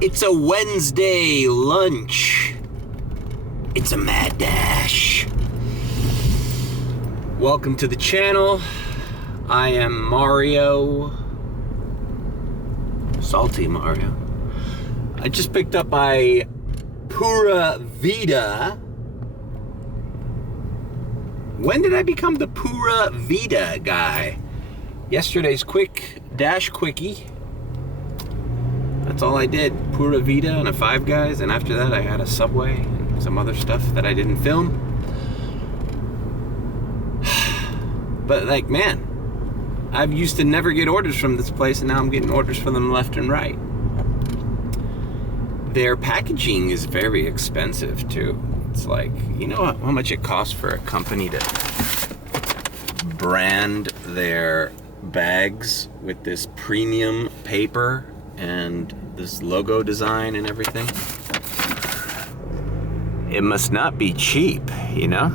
It's a Wednesday lunch. It's a mad dash. Welcome to the channel. I am Mario. Salty Mario. I just picked up my Pura Vida. When did I become the Pura Vida guy? Yesterday's quick dash quickie. That's all I did. Pura Vida and a Five Guys, and after that I had a Subway and some other stuff that I didn't film. But like, man, I used to never get orders from this place, and now I'm getting orders from them left and right. Their packaging is very expensive too. It's like, you know how much it costs for a company to brand their bags with this premium paper and this logo design and everything? It must not be cheap, you know?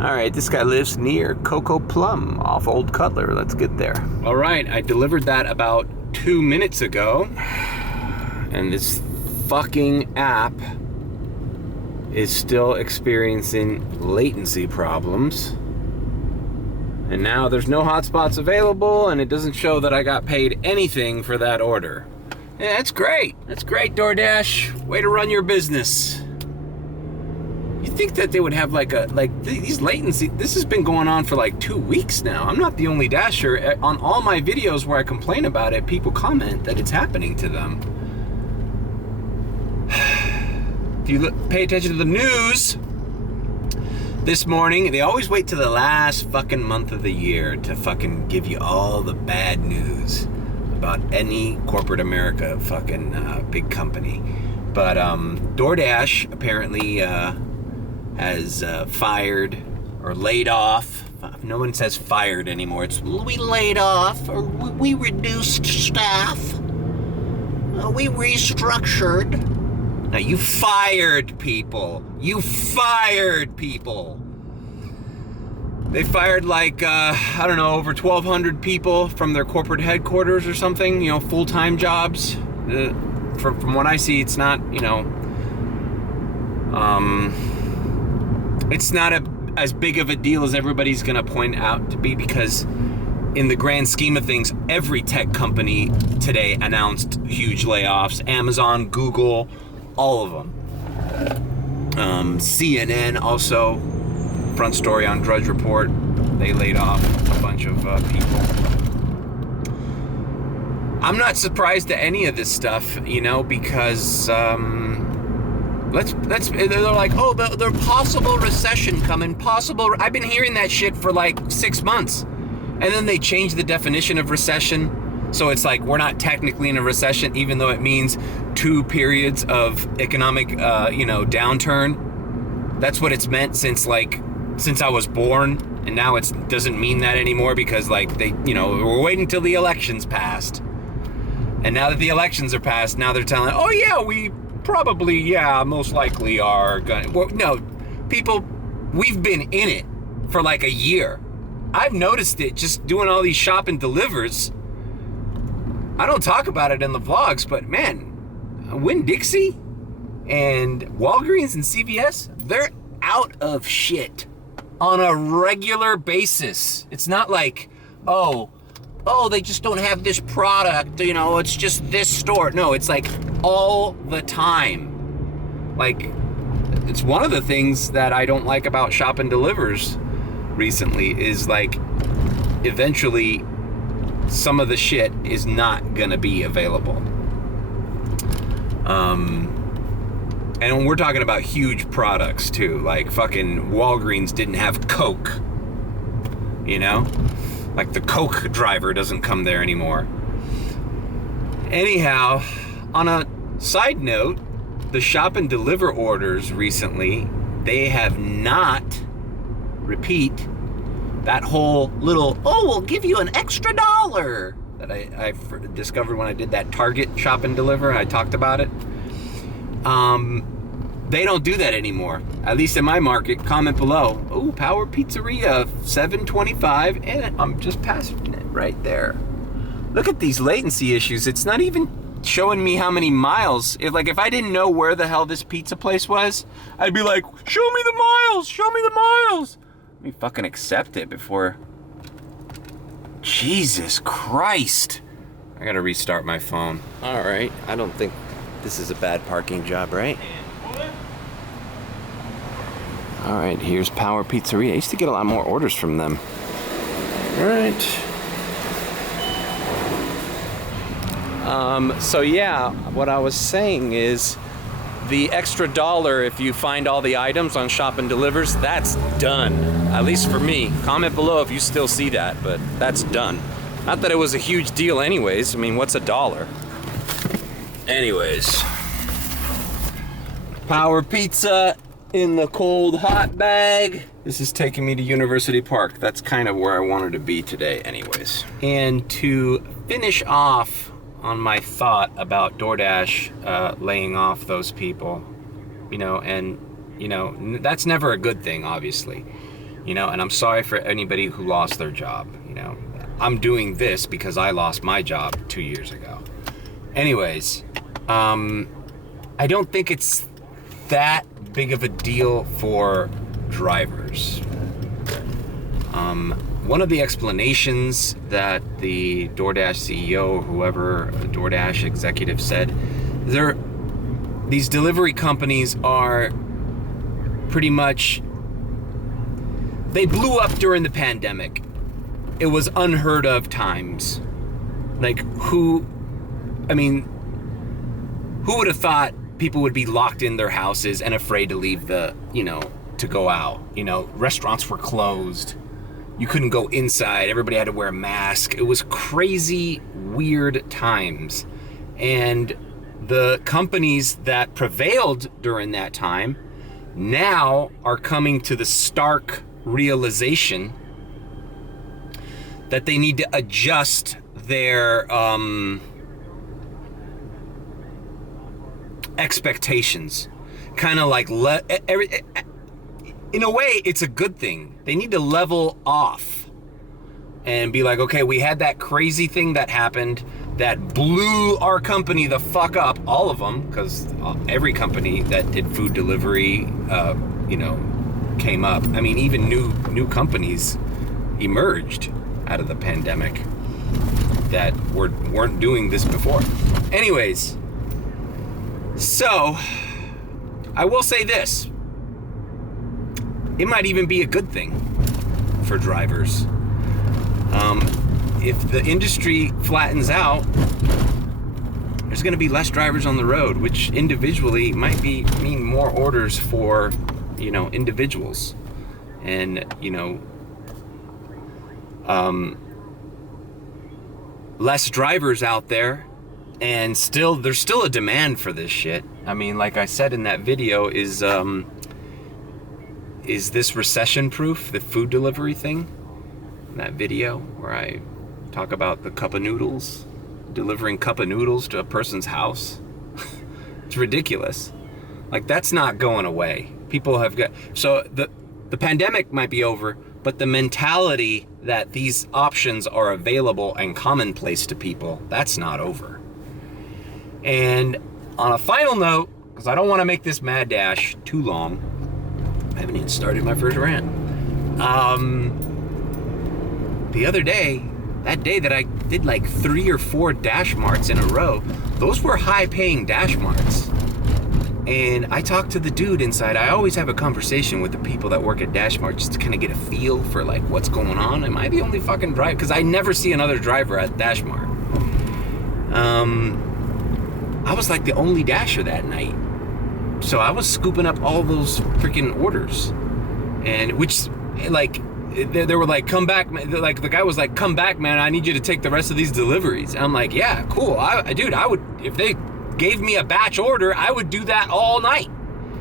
All right, this guy lives near Coco Plum off Old Cutler. Let's get there. All right, I delivered that about 2 minutes ago, and this fucking app is still experiencing latency problems. And now there's no hotspots available, and it doesn't show that I got paid anything for that order. Yeah, that's great. That's great, DoorDash. Way to run your business. You think that they would have these latency, this has been going on for like 2 weeks now. I'm not the only dasher. On all my videos where I complain about it, people comment that it's happening to them. If you pay attention to the news, this morning, they always wait till the last fucking month of the year to fucking give you all the bad news about any corporate America fucking big company. But DoorDash apparently has fired or laid off. No one says fired anymore. It's we laid off, or we reduced staff. We restructured. Now you fired people. You fired people. They fired like, I don't know, over 1,200 people from their corporate headquarters or something, you know, full-time jobs. From what I see, it's not, you know, it's not as big of a deal as everybody's gonna point out to be, because in the grand scheme of things, every tech company today announced huge layoffs. Amazon, Google, all of them. CNN also, front story on Drudge Report, they laid off a bunch of people. I'm not surprised at any of this stuff, you know, because they're like, oh, the possible recession coming, possible. I've been hearing that shit for like 6 months, and then they changed the definition of recession. So it's like, we're not technically in a recession, even though it means 2 periods of economic, downturn. That's what it's meant since I was born. And now it doesn't mean that anymore, because like we're waiting till the elections passed. And now that the elections are passed, now they're telling, oh yeah, we probably, most likely are gonna. Well, no, people, we've been in it for like a year. I've noticed it just doing all these shop and delivers. I don't talk about it in the vlogs, but man, Winn-Dixie and Walgreens and CVS, they're out of shit on a regular basis. It's not like, oh, they just don't have this product, you know, it's just this store. No, it's like all the time. Like, it's one of the things that I don't like about shop and delivers recently is like, eventually some of the shit is not gonna be available. And when we're talking about huge products too, like fucking Walgreens didn't have Coke, you know? Like the Coke driver doesn't come there anymore. Anyhow, on a side note, the shop and deliver orders recently, they have not, repeat, that whole little, we'll give you an extra $1 that I discovered when I did that Target shop and deliver, and I talked about it. They don't do that anymore, at least in my market. Comment below. Oh, Power Pizzeria, $7.25, and I'm just passing it right there. Look at these latency issues. It's not even showing me how many miles. If I didn't know where the hell this pizza place was, I'd be like, show me the miles, show me the miles. Let me fucking accept it before. Jesus Christ. I gotta restart my phone. All right, I don't think this is a bad parking job, right? All right, here's Power Pizzeria. I used to get a lot more orders from them. All right. So yeah, what I was saying is the extra $1 if you find all the items on Shop and Delivers, that's done. At least for me. Comment below if you still see that, but that's done. Not that it was a huge deal anyways. I mean, what's $1? Anyways. Power Pizza in the cold hot bag. This is taking me to University Park. That's kind of where I wanted to be today anyways. And to finish off on my thought about DoorDash laying off those people, that's never a good thing, obviously, and I'm sorry for anybody who lost their job. I'm doing this because I lost my job 2 years ago. Anyways, I don't think it's that big of a deal for drivers. One of the explanations that the DoorDash CEO or whoever, the DoorDash executive said, these delivery companies are pretty much, they blew up during the pandemic. It was unheard of times. Who would have thought people would be locked in their houses and afraid to leave to go out? Restaurants were closed. You couldn't go inside. Everybody had to wear a mask. It was crazy, weird times. And the companies that prevailed during that time now are coming to the stark realization that they need to adjust their expectations. Kind of like in a way, it's a good thing. They need to level off and be like, okay, we had that crazy thing that happened that blew our company the fuck up, all of them, because every company that did food delivery, came up. I mean, even new companies emerged out of the pandemic that weren't doing this before. Anyways, so I will say this. It might even be a good thing for drivers. If the industry flattens out, there's going to be less drivers on the road, which individually might mean more orders for, individuals. And, less drivers out there, and there's still a demand for this shit. I mean, like I said in that video, is this recession-proof, the food delivery thing? In that video where I talk about the cup of noodles, delivering cup of noodles to a person's house. It's ridiculous. That's not going away. People have got... So the pandemic might be over, but the mentality that these options are available and commonplace to people, that's not over. And on a final note, because I don't want to make this mad dash too long, I haven't even started my first rant. The other day, that day that I did 3 or 4 Dash Marts in a row, those were high-paying Dash Marts. And I talked to the dude inside. I always have a conversation with the people that work at Dash Mart just to kind of get a feel for what's going on. Am I the only fucking driver? Because I never see another driver at Dash Mart. I was the only Dasher that night. So I was scooping up all those freaking orders. And which, they were come back. The guy was come back, man. I need you to take the rest of these deliveries. And I'm like, yeah, cool. I would, if they gave me a batch order, I would do that all night.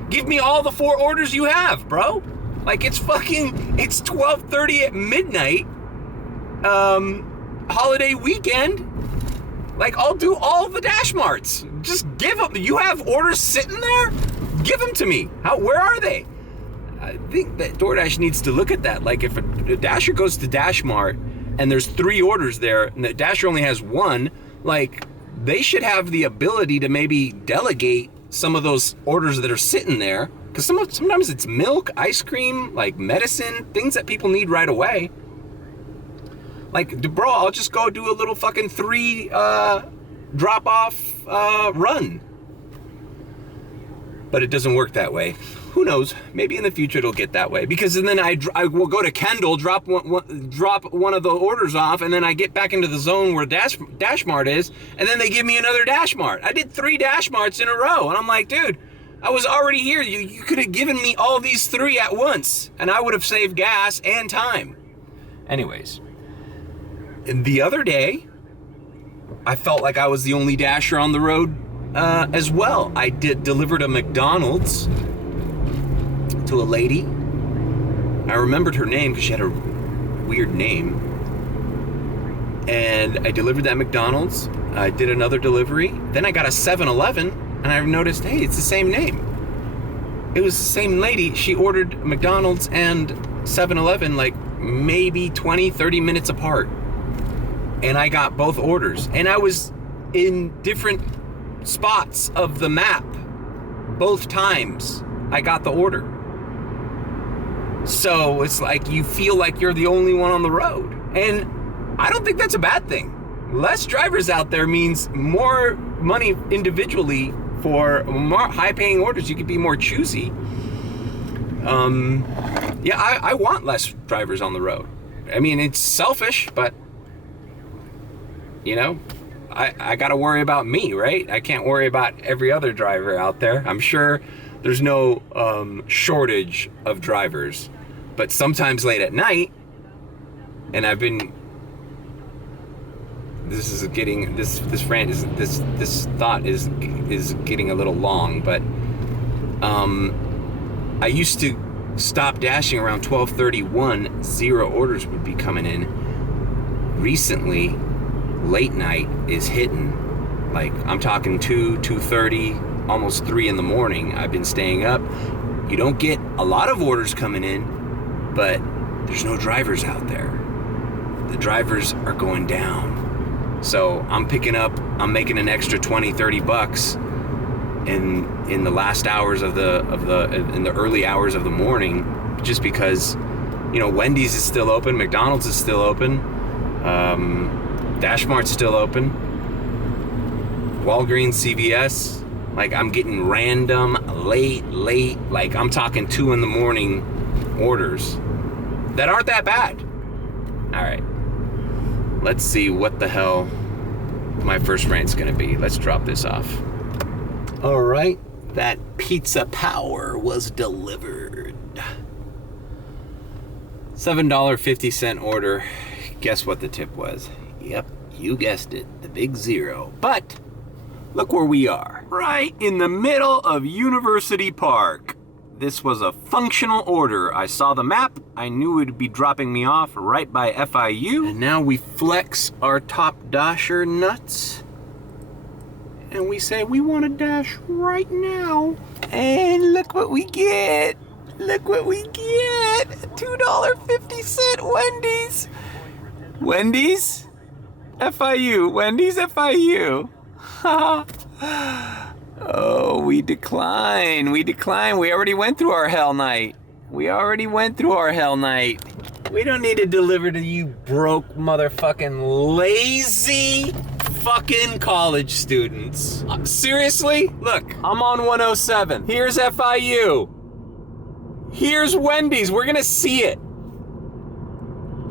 Give me all the 4 orders you have, bro. It's 12:30 at midnight, holiday weekend. I'll do all the Dash Marts. Just give them. You have orders sitting there? Give them to me. Where are they? I think that DoorDash needs to look at that. If a Dasher goes to Dash Mart and there's 3 orders there, and the Dasher only has 1, like, they should have the ability to maybe delegate some of those orders that are sitting there, because sometimes it's milk, ice cream, like medicine, things that people need right away. Like, bro, I'll just go do a little fucking 3 drop-off run. But it doesn't work that way. Who knows? Maybe in the future it'll get that way. Because then I will go to Kendall, drop one of the orders off, and then I get back into the zone where Dash Mart is, and then they give me another Dash Mart. I did 3 Dash Marts in a row, and I'm like, dude, I was already here. You could have given me all these 3 at once, and I would have saved gas and time. Anyways, the other day, I felt like I was the only Dasher on the road as well. I delivered a McDonald's to a lady. I remembered her name because she had a weird name. And I delivered that McDonald's. I did another delivery. Then I got a 7-Eleven, and I noticed, hey, it's the same name. It was the same lady. She ordered McDonald's and 7-Eleven like maybe 20, 30 minutes apart. And I got both orders. And I was in different spots of the map both times I got the order. So it's like you feel like you're the only one on the road. And I don't think that's a bad thing. Less drivers out there means more money individually for more high-paying orders. You could be more choosy. I want less drivers on the road. I mean, it's selfish, but you know, I gotta worry about me, right? I can't worry about every other driver out there. I'm sure there's no shortage of drivers, but sometimes late at night, and this thought is getting a little long, but I used to stop dashing around 12:31. 0 orders would be coming in. Recently, late night is hitting. Like, I'm talking 2:30, almost 3 in the morning. I've been staying up. You don't get a lot of orders coming in, but there's no drivers out there. The drivers are going down. So I'm making an extra 20, 30 bucks in the last hours in the early hours of the morning, just because, you know, Wendy's is still open, McDonald's is still open, Dash Mart's still open, Walgreens, CVS. Like, I'm getting random late, like I'm talking 2 in the morning orders that aren't that bad. All right, let's see what the hell my first rant's gonna be. Let's drop this off. All right, that pizza power was delivered. $7.50 order. Guess what the tip was? Yep, you guessed it, the big 0. But look where we are, right in the middle of University Park. This was a functional order. I saw the map, I knew it would be dropping me off right by FIU. And now we flex our top dasher nuts. And we say we want to dash right now. And look what we get. Look what we get. $2.50 Wendy's. Wendy's? FIU. Wendy's FIU. Oh, we decline. We already went through our hell night. We don't need to deliver to you broke motherfucking lazy fucking college students. Seriously? Look, I'm on 107. Here's FIU. Here's Wendy's. We're gonna see it.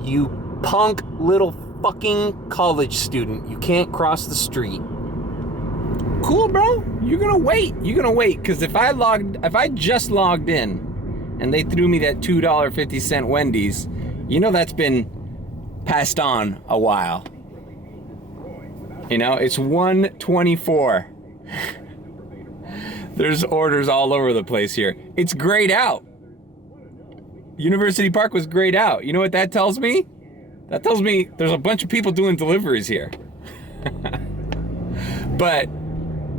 You punk little fucking college student. You can't cross the street. Cool, bro. You're gonna wait. Because if I just logged in and they threw me that $2.50 Wendy's, you know that's been passed on a while. You know, it's 1:24. There's orders all over the place here. It's grayed out. University Park was grayed out. You know what that tells me? That tells me there's a bunch of people doing deliveries here. But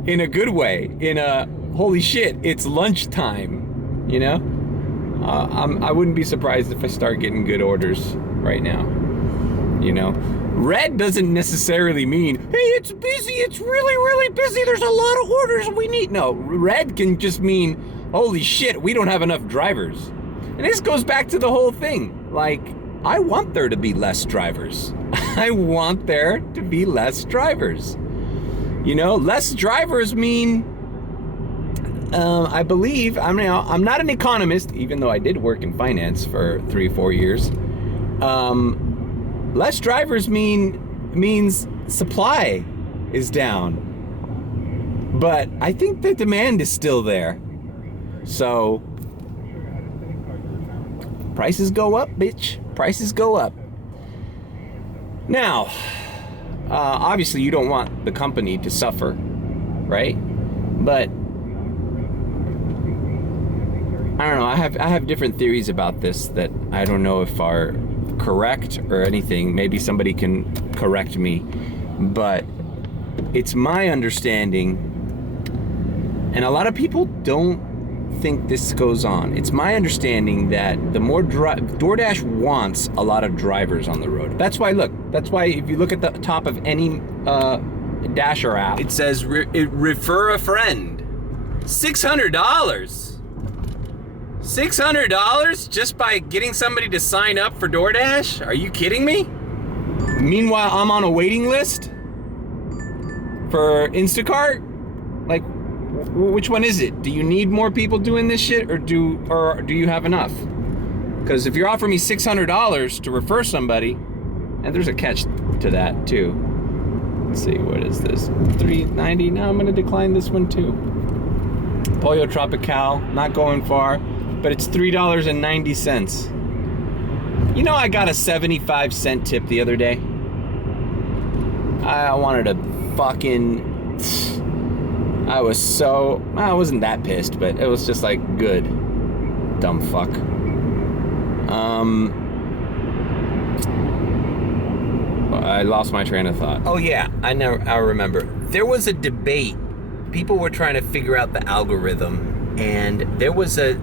in a good way, holy shit, it's lunchtime, you know? I wouldn't be surprised if I start getting good orders right now. you know? Red doesn't necessarily mean, hey, it's busy, it's really, really busy, there's a lot of orders we need. No, red can just mean, holy shit, we don't have enough drivers. And this goes back to the whole thing. Like, I want there to be less drivers. I want there to be less drivers. You know, less drivers mean, I believe, I'm not an economist, even though I did work in finance for 3-4 years. Less drivers means supply is down. But I think the demand is still there. So prices go up, bitch. Prices go up. Now, obviously you don't want the company to suffer, right? But I don't know, I have different theories about this that I don't know if are correct or anything. Maybe somebody can correct me, but it's my understanding, and a lot of people don't think this goes on. It's my understanding that the more DoorDash wants a lot of drivers on the road. That's why if you look at the top of any Dasher app, it says refer a friend. $600. $600 just by getting somebody to sign up for DoorDash? Are you kidding me? Meanwhile, I'm on a waiting list for Instacart? Like, which one is it? Do you need more people doing this shit, or do you have enough? Because if you're offering me $600 to refer somebody, and there's a catch to that too. Let's see, what is this? $3.90. No, I'm gonna decline this one too. Pollo Tropical, not going far, but it's $3.90. You know, I got a 75-cent tip the other day. I wanted to fucking... I wasn't that pissed, but it was just like, good. Dumb fuck. I lost my train of thought. Oh yeah, I remember. There was a debate. People were trying to figure out the algorithm, and there was a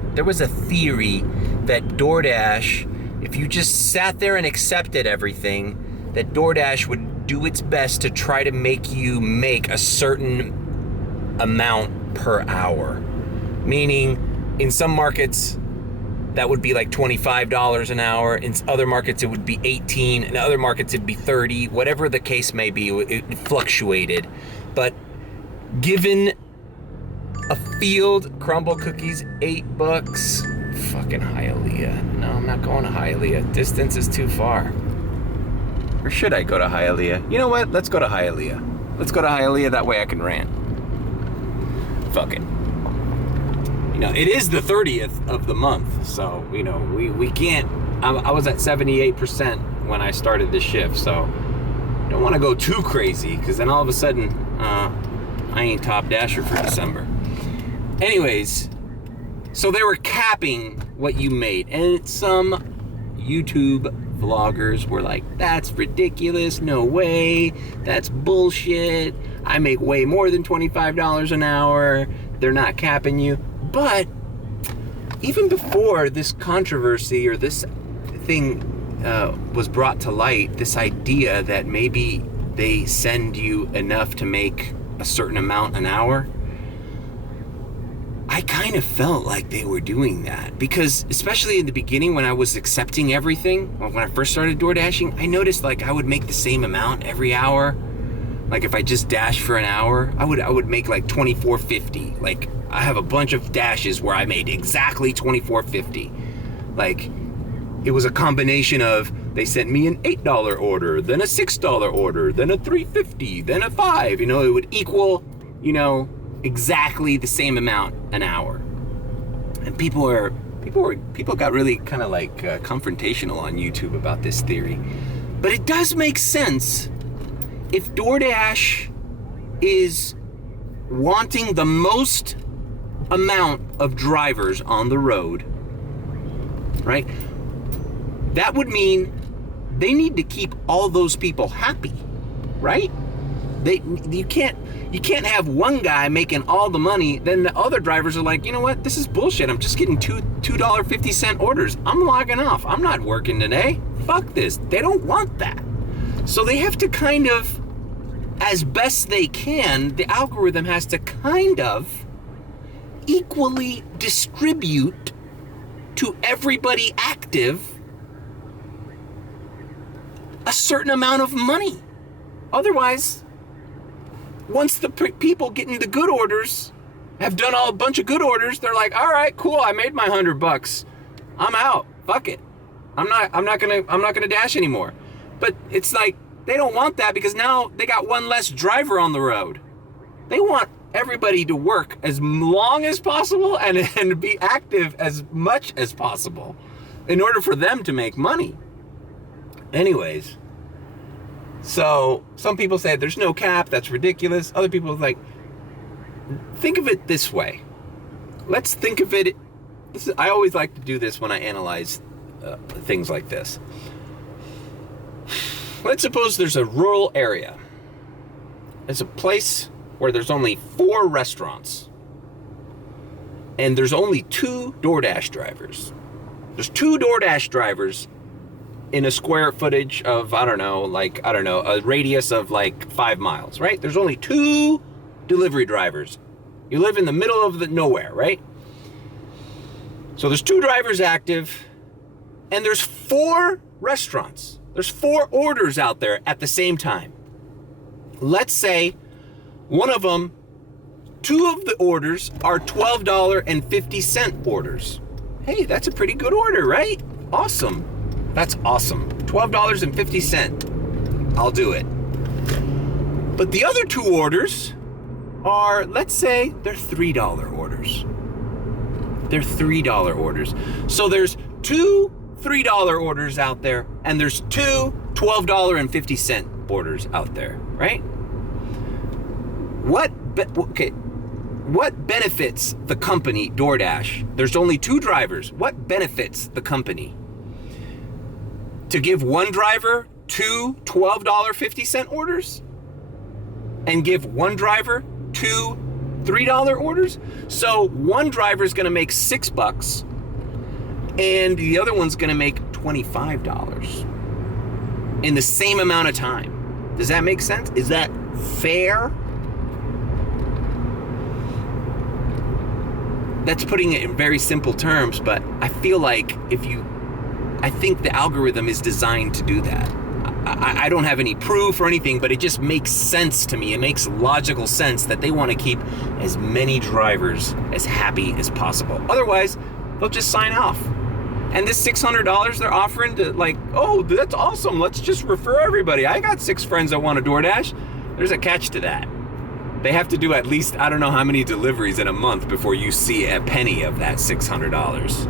theory that DoorDash, if you just sat there and accepted everything, that DoorDash would do its best to try to make you make a certain amount per hour. Meaning, in some markets, that would be like $25 an hour. In other markets, it would be $18. In other markets, it'd be $30. Whatever the case may be, it fluctuated. But given a field, Crumbl Cookies, $8. Fucking Hialeah. No, I'm not going to Hialeah. Distance is too far. Or should I go to Hialeah? You know what? Let's go to Hialeah. Let's go to Hialeah. That way I can rant. Fuck it. You know, it is the 30th of the month, so, you know, we can't... I was at 78% when I started this shift, so don't want to go too crazy, because then all of a sudden, I ain't top dasher for December. Anyways, so they were capping what you made, and some YouTube vloggers were like, that's ridiculous, no way, that's bullshit, I make way more than $25 an hour, they're not capping you. But even before this controversy or this thing was brought to light, this idea that maybe they send you enough to make a certain amount an hour, I kind of felt like they were doing that, because especially in the beginning when I was accepting everything, when I first started door dashing, I noticed like I would make the same amount every hour. Like if I just dashed for an hour, I would make like $24.50. Like I have a bunch of dashes where I made exactly $24.50. Like it was a combination of they sent me an $8 order, then a $6 order, then a $3.50, then a $5. You know, it would equal, you know, exactly the same amount an hour. And people got really kind of like confrontational on YouTube about this theory. But it does make sense. If DoorDash is wanting the most amount of drivers on the road, right? That would mean they need to keep all those people happy, right? You can't have one guy making all the money, then the other drivers are like, you know what, this is bullshit. I'm just getting $2.50 orders. I'm logging off. I'm not working today. Fuck this. They don't want that. So they have to kind of, as best they can, the algorithm has to kind of equally distribute to everybody active a certain amount of money. Otherwise, once the people getting the good orders have done a bunch of good orders, they're like, all right, cool, I made my $100. I'm out. Fuck it. I'm not gonna dash anymore. But it's like they don't want that because now they got one less driver on the road. They want everybody to work as long as possible and be active as much as possible in order for them to make money. Anyways, so some people say there's no cap, that's ridiculous. Other people are like, think of it this way. Let's think of it. I always like to do this when I analyze things like this. Let's suppose there's a rural area. It's a place where there's only 4 restaurants. And there's only 2 DoorDash drivers. There's 2 DoorDash drivers in a square footage of, a radius of like 5 miles, right? There's only 2 delivery drivers. You live in the middle of the nowhere, right? So there's 2 drivers active, and there's 4 restaurants. There's 4 orders out there at the same time. Let's say one of them, 2 of the orders are $12.50 orders. Hey, that's a pretty good order, right? Awesome. That's awesome. $12.50. I'll do it. But the other 2 orders are, let's say, they're $3 orders. They're $3 orders. So there's 2 $3 orders out there, and there's 2 $12.50 orders out there, right? What benefits the company DoorDash? There's only 2 drivers. What benefits the company? To give one driver 2 $12.50 orders? And give one driver 2 $3 orders? So one driver is going to make $6 and the other one's going to make $25 in the same amount of time. Does that make sense? Is that fair? That's putting it in very simple terms, but I feel like I think the algorithm is designed to do that. I don't have any proof or anything, but it just makes sense to me. It makes logical sense that they want to keep as many drivers as happy as possible. Otherwise, they'll just sign off. And this $600 they're offering to, like, oh, that's awesome. Let's just refer everybody. I got 6 friends that want a DoorDash. There's a catch to that. They have to do at least, I don't know how many deliveries in a month before you see a penny of that $600.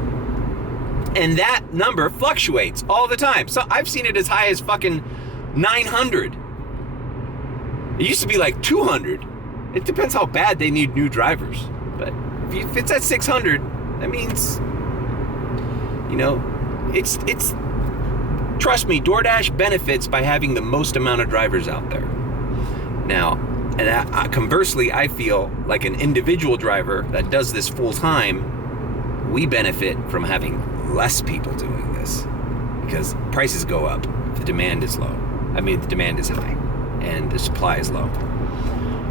And that number fluctuates all the time. So I've seen it as high as fucking 900. It used to be like 200. It depends how bad they need new drivers. But if it's at 600, that means, it's trust me, DoorDash benefits by having the most amount of drivers out there. Now, and conversely, I feel like an individual driver that does this full time, we benefit from having less people doing this because prices go up. The demand is low. The demand is high and the supply is low.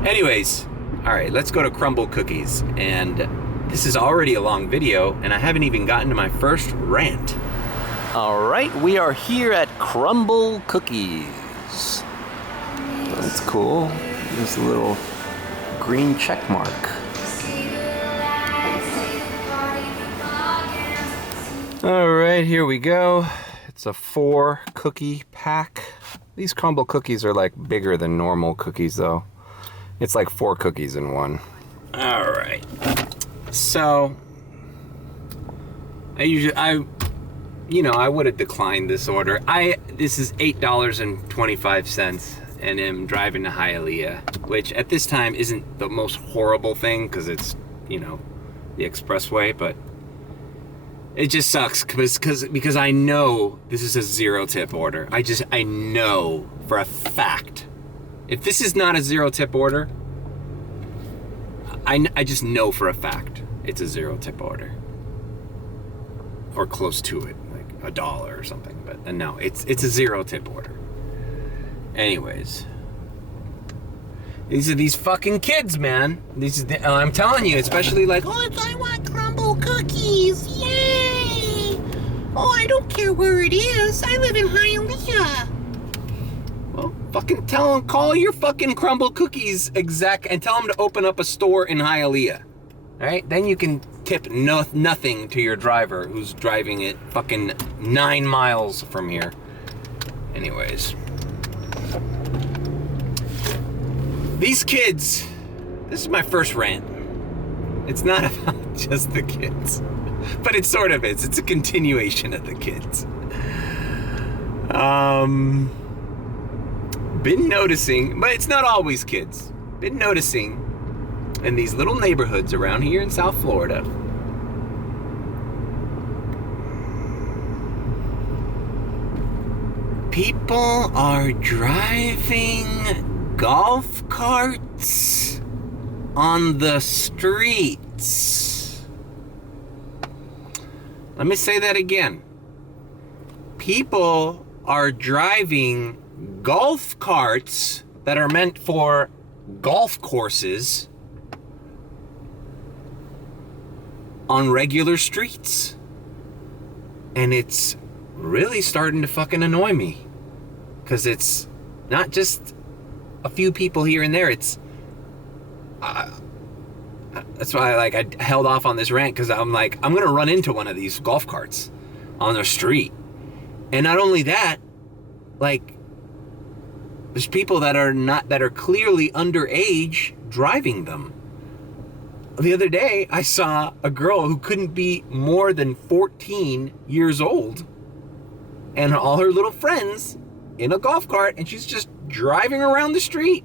Anyways, all right, let's go to Crumbl Cookies. And this is already a long video and I haven't even gotten to my first rant. All right, we are here at Crumbl Cookies. That's cool. This little green check mark. All right, here we go. It's a 4 cookie pack. These Crumbl cookies are like bigger than normal cookies though. It's like 4 cookies in one. All right. So I would have declined this order. This is $8.25 and am driving to Hialeah, which at this time isn't the most horrible thing because it's, the expressway, but it just sucks because I know this is a 0 tip order. I know for a fact. If this is not a 0 tip order, I just know for a fact it's a 0 tip order. Or close to it, like $1 or something. But no, it's a 0 tip order. Anyways. These are these fucking kids, man. I'm telling you, especially like, oh, I want Crumbl Cookies. Yay! Oh, I don't care where it is. I live in Hialeah. Well, fucking call your fucking Crumbl Cookies exec and tell them to open up a store in Hialeah. All right? Then you can tip nothing to your driver who's driving it fucking 9 miles from here. Anyways. These kids, this is my first rant. It's not about just the kids, but it sort of is. It's a continuation of the kids. Been noticing, but it's not always kids. Been noticing in these little neighborhoods around here in South Florida, people are driving golf carts on the streets. Let me say that again. People are driving golf carts that are meant for golf courses on regular streets. And it's really starting to fucking annoy me. Because it's not just a few people here and there. It's that's why I held off on this rant, because I'm like, I'm gonna run into one of these golf carts on the street. And not only that, like, there's people that are clearly underage driving them. The other day, I saw a girl who couldn't be more than 14 years old and all her little friends in a golf cart, and she's just driving around the street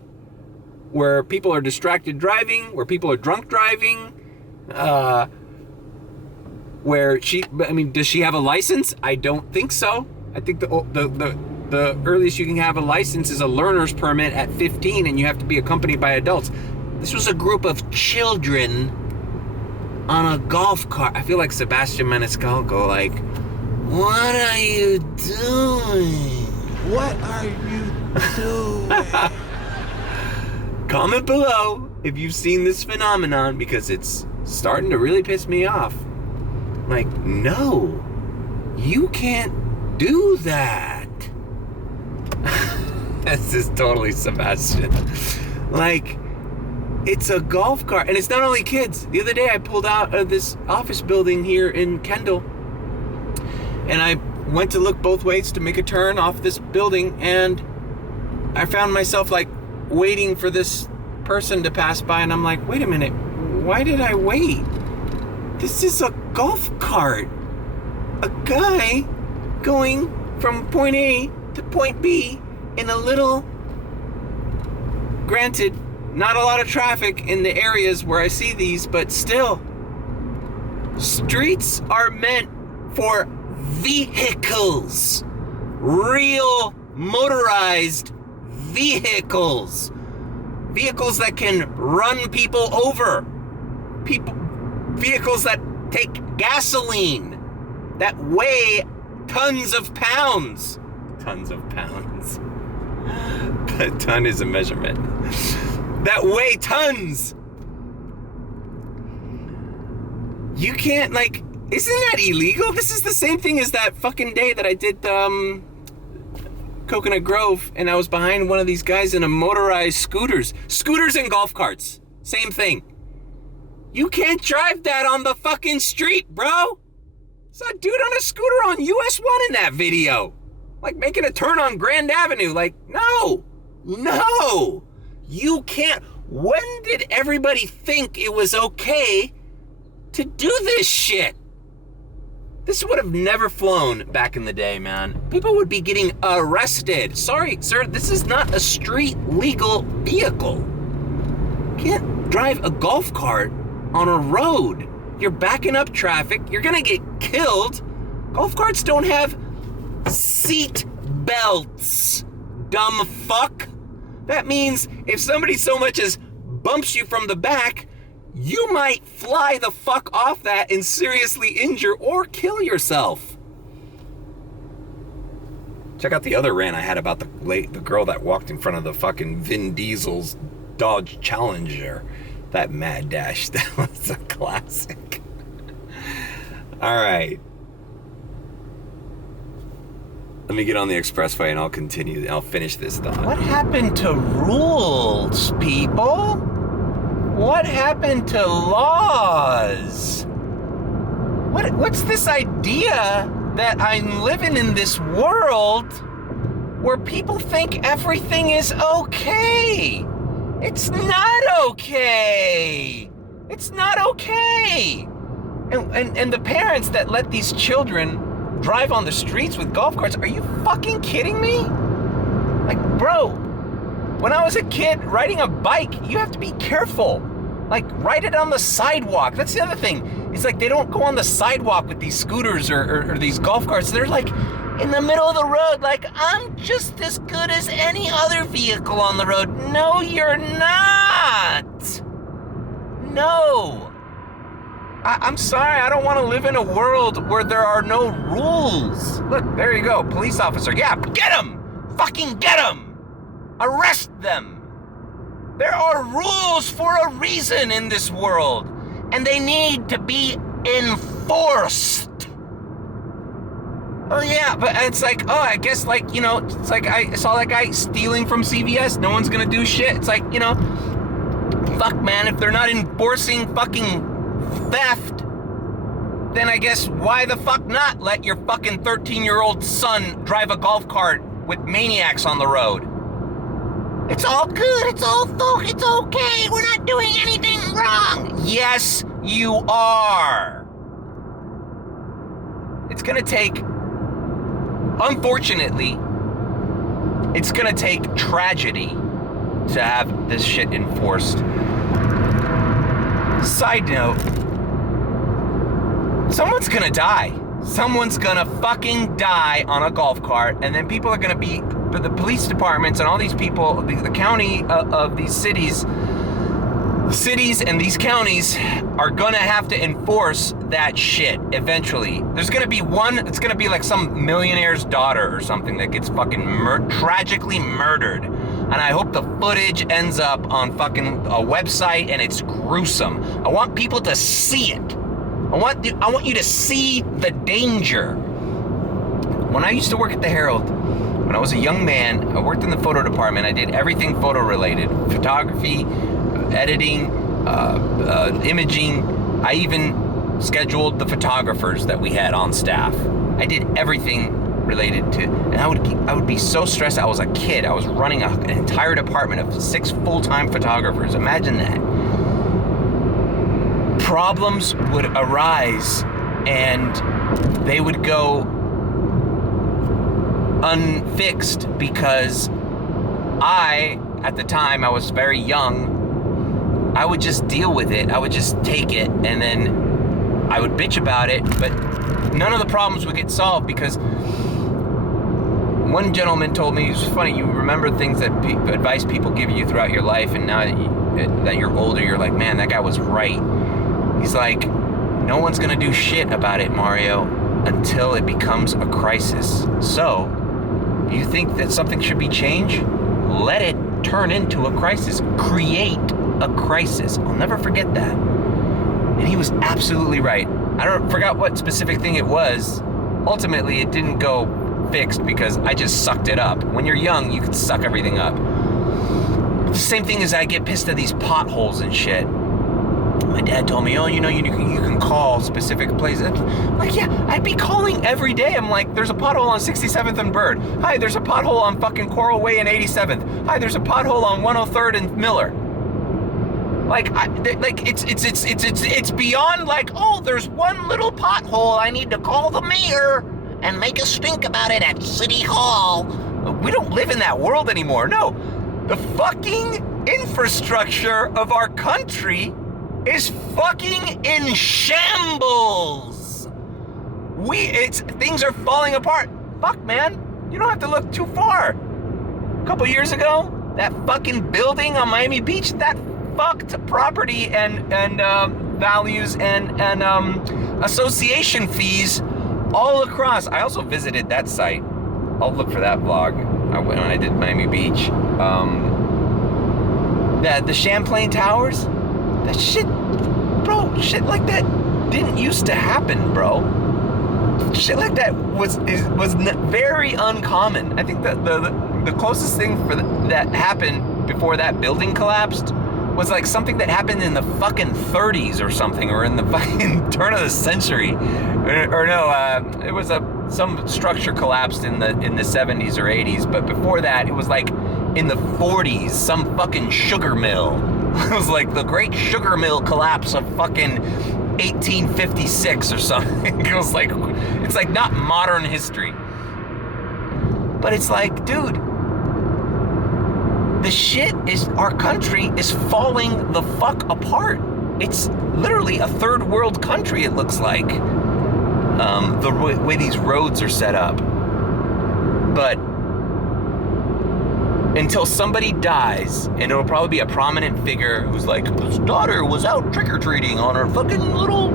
where people are distracted driving, where people are drunk driving, does she have a license? I don't think so. I think the earliest you can have a license is a learner's permit at 15, and you have to be accompanied by adults. This was a group of children on a golf cart. I feel like Sebastian Maniscalco, like, what are you doing? What are you doing? Comment below if you've seen this phenomenon, because it's starting to really piss me off. Like, no, you can't do that. This is totally Sebastian. Like, it's a golf cart, and it's not only kids. The other day I pulled out of this office building here in Kendall, and I went to look both ways to make a turn off this building, and I found myself like waiting for this person to pass by, and I'm like, wait a minute, why did I wait? This is a golf cart. A guy going from point A to point B in a little, granted, not a lot of traffic in the areas where I see these, but still, streets are meant for vehicles, real motorized vehicles that can run people over, vehicles that take gasoline, that weigh tons of pounds. A ton is a measurement. That weigh tons. You can't, like, isn't that illegal? This is the same thing as that fucking day that I did Coconut Grove, and I was behind one of these guys in a motorized scooters and golf carts. Same thing. You can't drive that on the fucking street, bro. It's a dude on a scooter on US 1 in that video. Like, making a turn on Grand Avenue. Like, no. You can't. When did everybody think it was okay to do this shit? This would have never flown back in the day, man. People would be getting arrested. Sorry, sir, this is not a street legal vehicle. You can't drive a golf cart on a road. You're backing up traffic. You're gonna get killed. Golf carts don't have seat belts, dumb fuck. That means if somebody so much as bumps you from the back, you might fly the fuck off that and seriously injure or kill yourself. Check out the other rant I had about the girl that walked in front of the fucking Vin Diesel's Dodge Challenger. That mad dash, that was a classic. All right. Let me get on the expressway and I'll continue. I'll finish this thought. What happened to rules, people? What happened to laws? What's this idea that I'm living in this world where people think everything is okay? It's not okay. It's not okay. And the parents that let these children drive on the streets with golf carts, are you fucking kidding me? Like, bro, when I was a kid riding a bike, you have to be careful. Like, ride it on the sidewalk. That's the other thing. It's like they don't go on the sidewalk with these scooters or these golf carts. They're like in the middle of the road, like, I'm just as good as any other vehicle on the road. No, you're not. No. I'm sorry, I don't want to live in a world where there are no rules. Look, there you go, police officer. Yeah, get him! Fucking get him! Arrest them! There are rules for a reason in this world, and they need to be enforced. Oh yeah, but it's like, oh, I guess like, you know, it's like I saw that guy stealing from CVS, no one's gonna do shit. It's like, you know, fuck man, if they're not enforcing fucking theft, then I guess why the fuck not let your fucking 13-year-old son drive a golf cart with maniacs on the road? It's all good, it's okay, we're not doing anything wrong. Yes, you are. It's gonna take, unfortunately, it's gonna take tragedy to have this shit enforced. Side note, someone's gonna die. Someone's gonna fucking die on a golf cart, and then people are gonna be, the police departments and all these people, the county of these cities and these counties are gonna have to enforce that shit eventually. There's gonna be one, it's gonna be like some millionaire's daughter or something that gets fucking tragically murdered. And I hope the footage ends up on fucking a website and it's gruesome. I want people to see it. I want you to see the danger. When I used to work at the Herald, when I was a young man, I worked in the photo department. I did everything photo related. Photography, editing, imaging. I even scheduled the photographers that we had on staff. I did everything related to, and I would be so stressed. I was a kid. I was running an entire department of 6 full-time photographers. Imagine that. Problems would arise and they would go unfixed because at the time I was very young, I would just deal with it. I would just take it and then I would bitch about it, but none of the problems would get solved because one gentleman told me, it was funny, you remember things that advice people give you throughout your life, and now that you're older, you're like, man, that guy was right. He's like, no one's gonna do shit about it, Mario, until it becomes a crisis. So, you think that something should be changed? Let it turn into a crisis. Create a crisis. I'll never forget that. And he was absolutely right. I forgot what specific thing it was. Ultimately, it didn't go fixed because I just sucked it up. When you're young, you can suck everything up. The same thing as I get pissed at these potholes and shit. My dad told me, oh, you know, you can call specific places. I'm like, yeah, I'd be calling every day. I'm like, there's a pothole on 67th and Bird. Hi, there's a pothole on fucking Coral Way and 87th. Hi, there's a pothole on 103rd and Miller. Like, it's beyond like, oh, there's one little pothole. I need to call the mayor and make a stink about it at City Hall. We don't live in that world anymore. No, the fucking infrastructure of our country is fucking in shambles. Things are falling apart. Fuck, man, you don't have to look too far. A couple years ago, that fucking building on Miami Beach, that fucked property and values and association fees all across. I also visited that site. I'll look for that vlog. I went when I did Miami Beach. The Champlain Towers, that shit, bro, shit like that didn't used to happen, bro. Shit like that was very uncommon. I think that the closest thing for that happened before that building collapsed was like something that happened in the fucking 30s or something, or in the fucking turn of the century, or no, it was some structure collapsed in the 70s or 80s, but before that it was like in the 40s, some fucking sugar mill. It was like the great sugar mill collapse of fucking 1856 or something. It's like not modern history, but it's like, dude, the shit is, our country is falling the fuck apart. It's literally a third world country, it looks like, the way these roads are set up. But until somebody dies, and it'll probably be a prominent figure who's like, his daughter was out trick-or-treating on her fucking little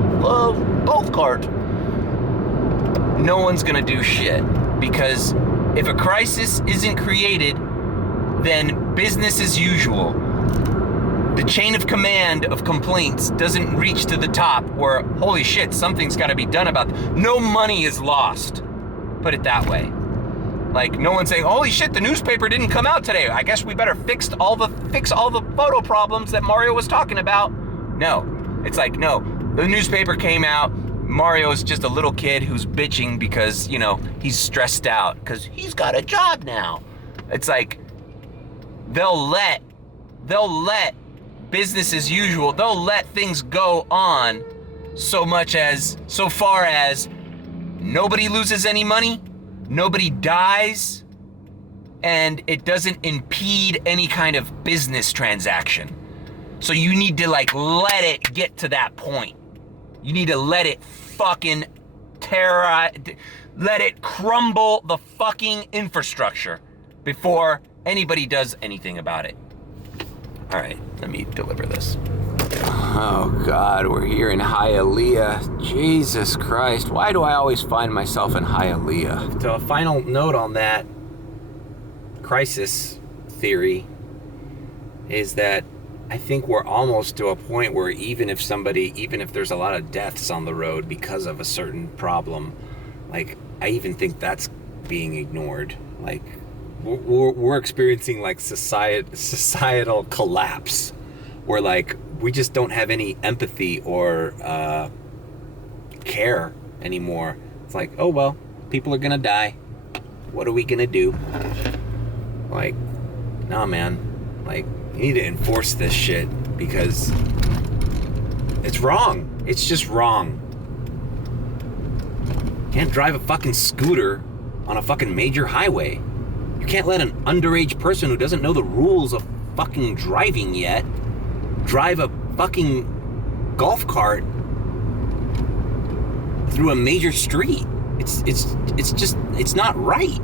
golf cart, no one's gonna do shit. Because if a crisis isn't created, then business as usual. The chain of command of complaints doesn't reach to the top where, holy shit, something's gotta be done about it. No money is lost, put it that way. Like, no one's saying, holy shit, the newspaper didn't come out today, I guess we better fix all the photo problems that Mario was talking about. No, it's like, no, the newspaper came out, Mario's just a little kid who's bitching because, you know, he's stressed out because he's got a job now. It's like, they'll let business as usual, they'll let things go on so far as nobody loses any money, nobody dies, and it doesn't impede any kind of business transaction. So you need to like let it get to that point. You need to let it fucking let it crumble the fucking infrastructure before anybody does anything about it. All right, let me deliver this. Oh God, we're here in Hialeah. Jesus Christ, why do I always find myself in Hialeah? So a final note on that crisis theory is that I think we're almost to a point where even if there's a lot of deaths on the road because of a certain problem, like, I even think that's being ignored. Like, we're experiencing like societal collapse, where like we just don't have any empathy or care anymore. It's like, oh well, people are gonna die. What are we gonna do? Like, nah, man. Like, you need to enforce this shit because it's wrong. It's just wrong. You can't drive a fucking scooter on a fucking major highway. You can't let an underage person who doesn't know the rules of fucking driving yet drive a fucking golf cart through a major street. It's not right.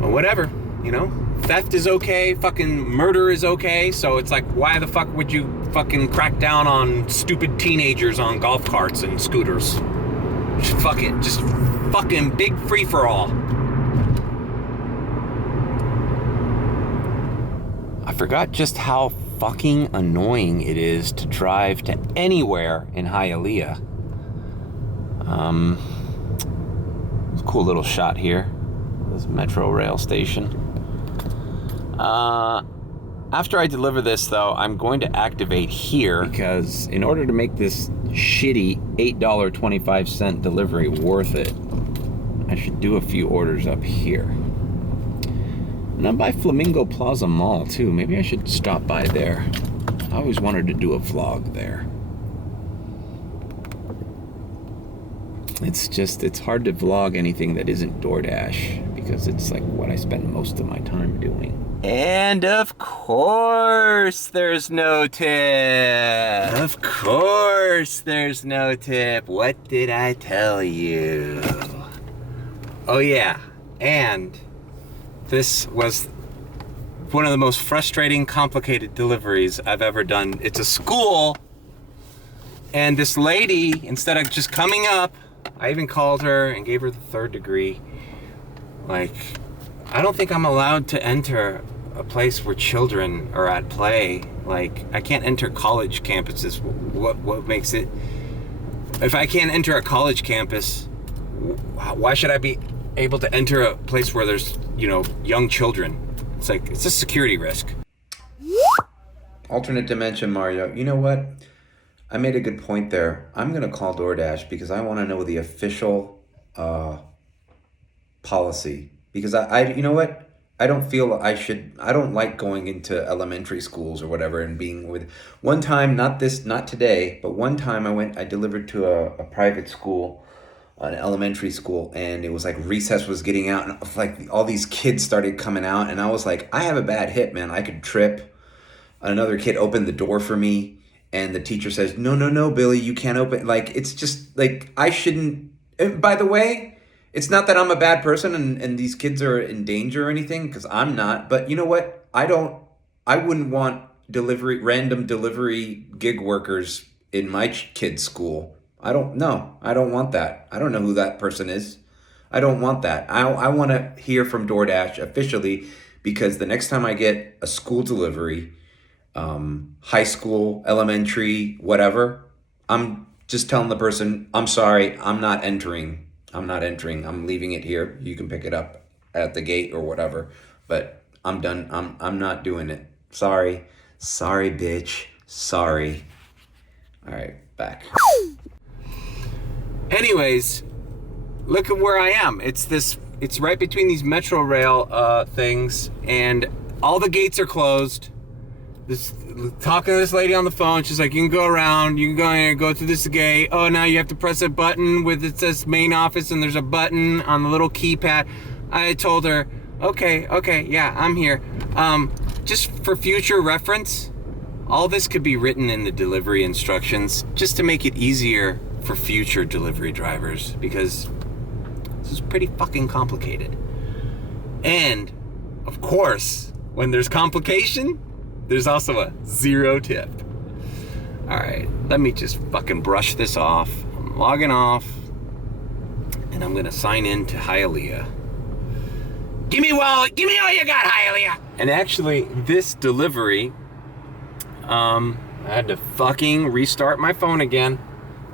Well, whatever, you know? Theft is okay, fucking murder is okay, so it's like, why the fuck would you fucking crack down on stupid teenagers on golf carts and scooters? Just fuck it, just fucking big free-for-all. I forgot just how fucking annoying it is to drive to anywhere in Hialeah. Cool little shot here. This metro rail station. After I deliver this, though, I'm going to activate here because in order to make this shitty $8.25 delivery worth it, I should do a few orders up here. And I'm by Flamingo Plaza Mall, too. Maybe I should stop by there. I always wanted to do a vlog there. It's hard to vlog anything that isn't DoorDash because it's like what I spend most of my time doing. And of course, there's no tip. Of course, there's no tip. What did I tell you? Oh yeah, and this was one of the most frustrating, complicated deliveries I've ever done. It's a school, and this lady, instead of just coming up I even called her and gave her the 3rd degree. Like, I don't think I'm allowed to enter a place where children are at play. Like, I can't enter college campuses. What makes it... If I can't enter a college campus, why should I be able to enter a place where there's, young children? It's like, it's a security risk. Alternate dimension, Mario. You know what? I made a good point there. I'm going to call DoorDash because I want to know the official policy. Because you know what? I don't feel I don't like going into elementary schools or whatever and being with... One time, not today, but one time I delivered to a private school, an elementary school, and it was like recess was getting out, and like all these kids started coming out, and I was like, I have a bad hip, man. I could trip. Another kid opened the door for me, and the teacher says, no, Billy, you can't open. Like, it's just like, I shouldn't... And by the way, it's not that I'm a bad person and these kids are in danger or anything, because I'm not. But you know what? I wouldn't want random delivery gig workers in my kid's school. I don't want that. I don't know who that person is. I don't want that. I want to hear from DoorDash officially, because the next time I get a school delivery, high school, elementary, whatever, I'm just telling the person, I'm sorry, I'm not entering. I'm leaving it here. You can pick it up at the gate or whatever. But I'm done. I'm not doing it. Sorry, bitch. Sorry. All right, back. Anyways, look at where I am. It's right between these Metro Rail things, and all the gates are closed. Talking to this lady on the phone, she's like, you can go around, you can go in and go through this gate. Oh, now you have to press a button it says main office, and there's a button on the little keypad. I told her, okay, yeah, I'm here. Just for future reference, all this could be written in the delivery instructions just to make it easier for future delivery drivers, because this is pretty fucking complicated. And, of course, when there's complication, there's also a 0 tip. All right, let me just fucking brush this off. I'm logging off, and I'm gonna sign in to Hialeah. Give me all you got, Hialeah. And actually, this delivery, I had to fucking restart my phone again.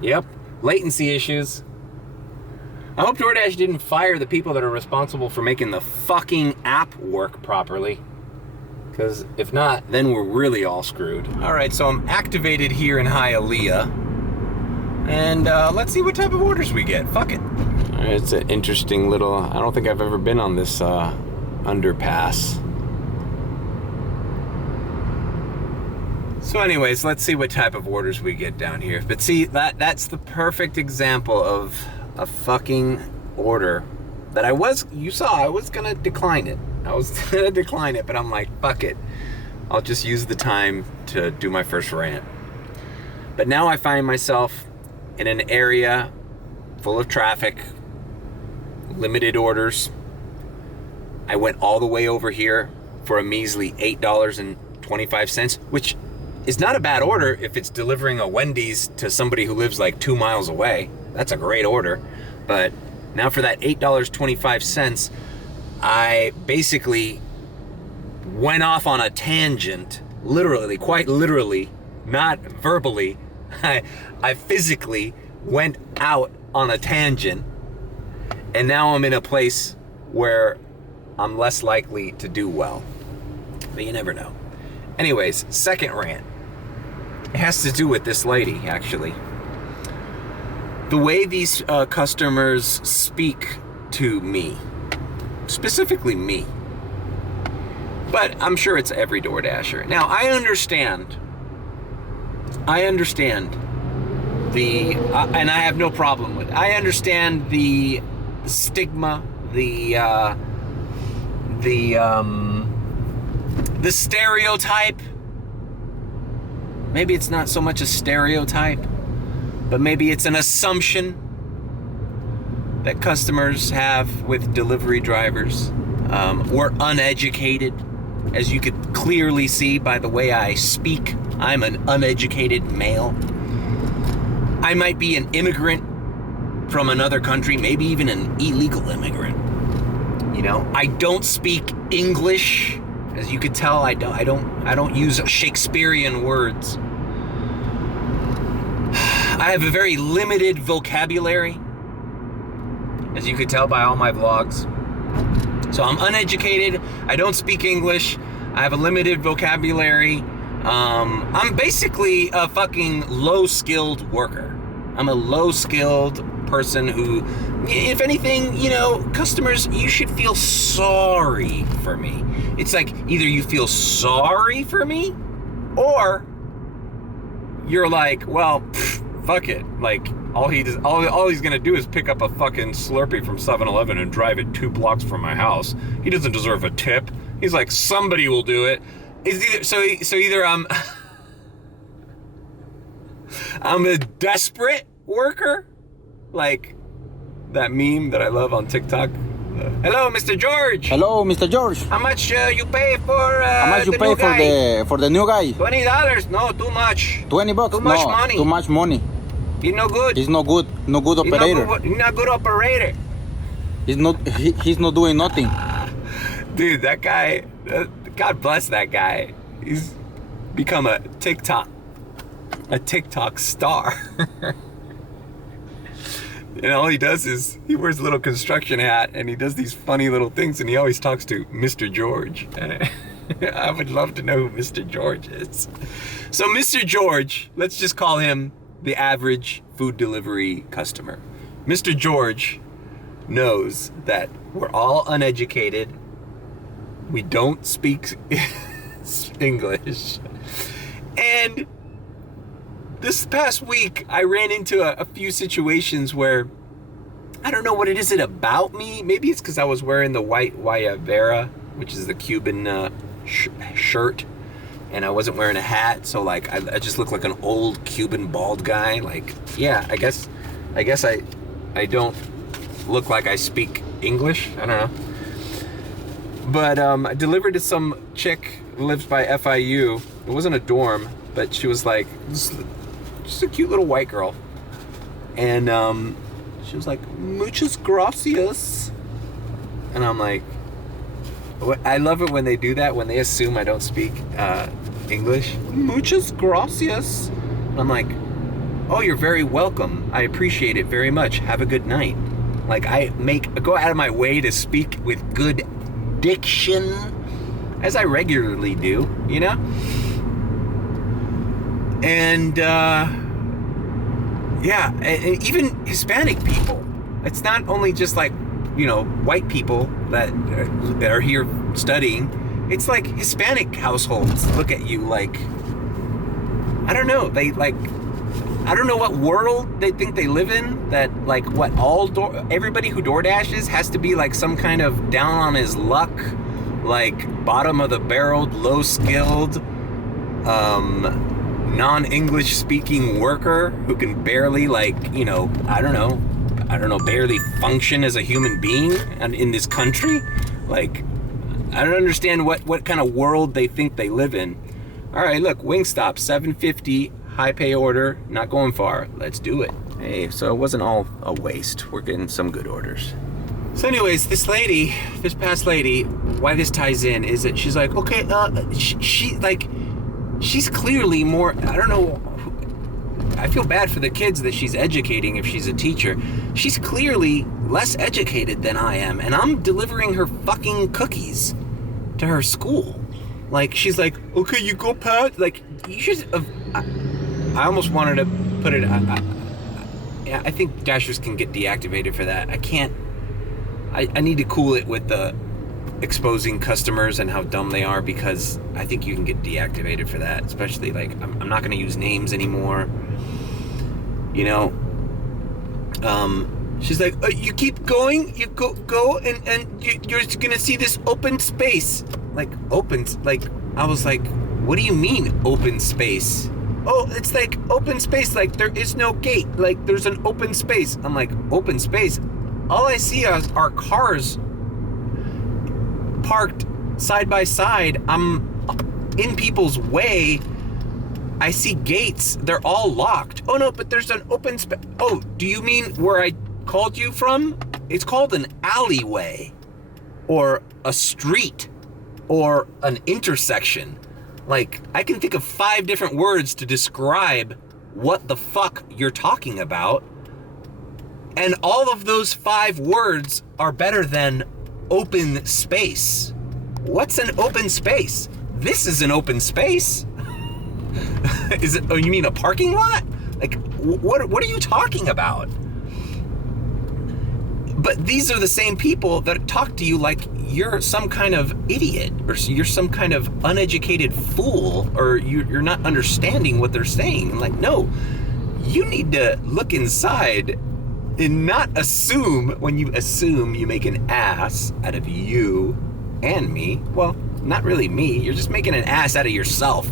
Yep, latency issues. I hope DoorDash didn't fire the people that are responsible for making the fucking app work properly. Because if not, then we're really all screwed. All right, so I'm activated here in Hialeah. And let's see what type of orders we get. Fuck it. It's an interesting little... I don't think I've ever been on this underpass. So anyways, let's see what type of orders we get down here. But see, that's the perfect example of a fucking order that you saw I was gonna decline it. But I'm like, fuck it. I'll just use the time to do my first rant. But now I find myself in an area full of traffic, limited orders. I went all the way over here for a measly $8.25, which is not a bad order if it's delivering a Wendy's to somebody who lives like 2 miles away. That's a great order. But now for that $8.25, I basically went off on a tangent, literally, quite literally, not verbally. I physically went out on a tangent, and now I'm in a place where I'm less likely to do well. But you never know. Anyways, second rant. It has to do with this lady, actually. The way these customers speak to me. Specifically me. But I'm sure it's every DoorDasher. Now, I understand the, and I have no problem with it. I understand the stigma, the stereotype. Maybe it's not so much a stereotype, but maybe it's an assumption that customers have with delivery drivers. We're uneducated, as you could clearly see by the way I speak. I'm an uneducated male. I might be an immigrant from another country, maybe even an illegal immigrant. You know, I don't speak English. As you could tell, I don't use Shakespearean words. I have a very limited vocabulary, as you could tell by all my vlogs. So I'm uneducated. I don't speak English. I have a limited vocabulary. I'm basically a fucking low-skilled worker. I'm a low-skilled person who, if anything, you know, customers, you should feel sorry for me. It's like either you feel sorry for me, or you're like, well, fuck it. Like, all he's gonna do is pick up a fucking Slurpee from 7-Eleven and drive it 2 blocks from my house. He doesn't deserve a tip. He's like, somebody will do it. Either I'm a desperate worker, like that meme that I love on TikTok. Hello, Mr. George. Hello, Mr. George. How much you pay for How much you pay for the new guy? $20? No, too much. 20 bucks? Too much No, money. too much money. He's no good. He's no good. No good operator. He's not good operator. He's not doing nothing. Dude, that guy, God bless that guy. He's become a TikTok star. And all he does is he wears a little construction hat and he does these funny little things and he always talks to Mr. George. I would love to know who Mr. George is. So Mr. George, let's just call him the average food delivery customer. Mr. George knows that we're all uneducated. We don't speak English. And this past week, I ran into a few situations where, I don't know what it is about me. Maybe it's because I was wearing the white Guayabera, which is the Cuban shirt, and I wasn't wearing a hat, so like I just look like an old Cuban bald guy. Like, yeah, I guess I don't look like I speak English. I don't know. But I delivered to some chick who lives by FIU. It wasn't a dorm, but she was like just a cute little white girl. And she was like, muchas gracias. And I'm like, I love it when they do that, when they assume I don't speak English. Muchas gracias. And I'm like, oh, you're very welcome. I appreciate it very much. Have a good night. Like, I go out of my way to speak with good diction, as I regularly do, you know? And yeah, and even Hispanic people. It's not only just like, you know, white people that are here studying. It's like Hispanic households look at you like, I don't know, they like, I don't know what world they think they live in, that like what everybody who DoorDashes has to be like some kind of down on his luck, like bottom of the barrel, low skilled, non-English speaking worker who can barely, like, you know, I don't know, barely function as a human being in this country. Like, I don't understand what kind of world they think they live in. All right, look, Wingstop, $7.50, high pay order, not going far. Let's do it. Hey, so it wasn't all a waste. We're getting some good orders. So anyways, this past lady, why this ties in is that she's like, okay, she's clearly more, I don't know, I feel bad for the kids that she's educating if she's a teacher. She's clearly less educated than I am, and I'm delivering her fucking cookies to her school. Like, she's like, okay, you go, Pat. Like, you should have, I almost wanted to put it, I think Dashers can get deactivated for that. I can't, I need to cool it with the exposing customers and how dumb they are, because I think you can get deactivated for that, especially like I'm not going to use names anymore, you know. She's like, you keep going, you go and you're going to see this open space. Like, open, like, I was like, what do you mean open space? Oh, it's like open space, like there is no gate, like there's an open space. I'm like, open space? All I see are cars parked side by side. I'm in people's way. I see gates. They're all locked. Oh no, but there's an open space. Oh, do you mean where I called you from, it's called an alleyway or a street or an intersection. Like, I can think of 5 different words to describe what the fuck you're talking about. And all of those 5 words are better than open space. What's an open space? This is an open space. Is it? Oh, you mean a parking lot? Like, what are you talking about? But these are the same people that talk to you like you're some kind of idiot, or you're some kind of uneducated fool, or you're not understanding what they're saying. I'm like, no, you need to look inside and not assume. When you assume, you make an ass out of you and me. Well, not really me. You're just making an ass out of yourself.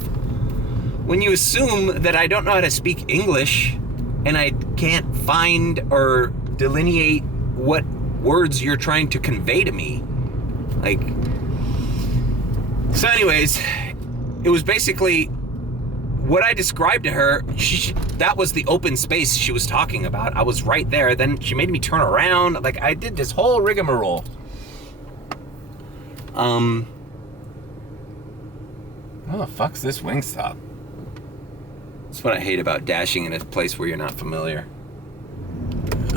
When you assume that I don't know how to speak English and I can't find or delineate what words you're trying to convey to me. Like, so anyways, it was basically what I described to her. That was the open space she was talking about. I was right there. Then she made me turn around. Like, I did this whole rigmarole. What the fuck's this Wingstop? That's what I hate about dashing in a place where you're not familiar.